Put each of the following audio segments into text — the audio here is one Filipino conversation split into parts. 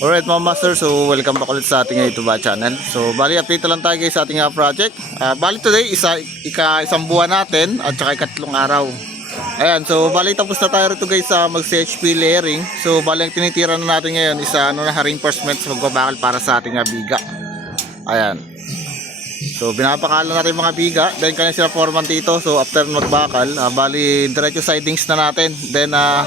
Alright mga master, so welcome back ulit sa ating YouTube channel. So bali update lang tayo sa ating uh, project. Ah, bali today, isa, ika isang buwan natin at saka ikatlong araw. Ayan, so bali tapos na tayo rito guys sa mag CHP layering. So bali ang tinitira na natin ngayon is ah, ano na reinforcement sa magbabakal para sa ating uh, biga. Ayan. So binapakalan natin mga biga, then kanya sila foreman dito. So after magbakal, ah, bali diretso sidings na natin. Then ah,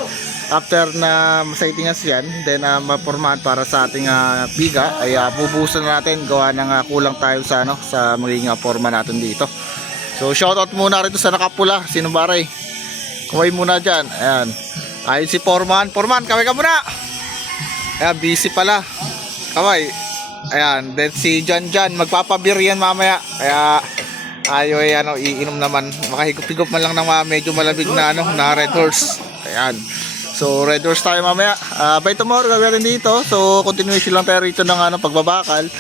after na sidingas yan, then uh, mapormahan para sa ating ah, biga ay uh, bubuhusan na natin gawa ng ah, kulang tayo sa ano sa magiging ah, forma natin dito. So shoutout muna rito sa nakapula, sino bare? Kaway muna diyan. Ayan. Ayun si Forman. Forman, kaway ka muna. Ayan, busy pala. Kaway. Ayan, then si Jan Jan, magpapabir yan mamaya. Kaya ayo ay ano, iinom naman. Makahigop-higop man lang ng mga medyo malabig na ano, na Red Horse. Ayan. So, Red Horse tayo mamaya. Ah, by tomorrow, gagawin dito. So, continuation lang tayo rito ng ano, pagbabakal.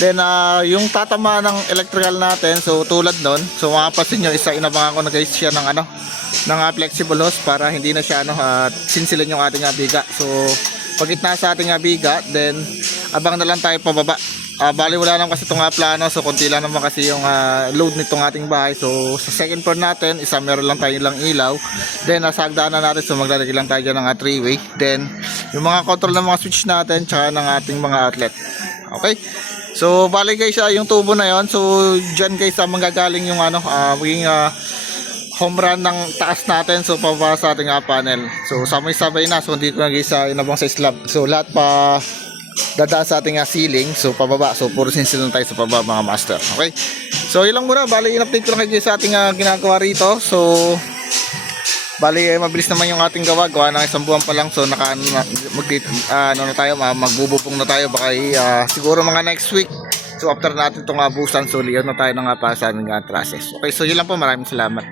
Then, ah, yung tatama ng electrical natin, so tulad nun, so makapasin nyo, isa inabangan ko na guys siya ng ano, ng ah, flexible hose para hindi na siya ano, at sinsilan yung ating ah, biga. So, pag itna sa ating ah, biga, then abang na lang tayo pababa. Ah, bali wala lang kasi itong ah, plano, so konti lang naman kasi yung ah, load nitong ating bahay. So, sa second floor natin, isa meron lang tayo lang ilaw. Then, nasa hagdanan natin, so maglalagay lang tayo ng ah, three-way. Then, yung mga control ng mga switch natin, tsaka ng ating mga outlet. Okay? So, bali guys, ah, yung tubo na yon So, dyan guys, ah, manggagaling yung ano, ah, magiging ah, home run ng taas natin. So, pababa sa ating ah, panel. So, sabay-sabay na. So, dito na guys, inabang sa slab. So, lahat pa dadaan sa ating ah, ceiling. So, pababa. So, puro sinsil lang tayo sa pababa mga master. Okay? So, yun lang muna. Bali, in-update ko lang kayo sa ating ah, ginagawa rito. So, Bali, eh, mabilis naman yung ating gawa. Gawa ng isang buwan pa lang. So, naka, ano, mag, ah, ano na tayo, ma- magbubupong na tayo. Baka ah, siguro mga next week. So, after natin itong abusan, so, liyan na tayo ng uh, pa sa aming ah, process. Okay, so yun lang po. Maraming salamat.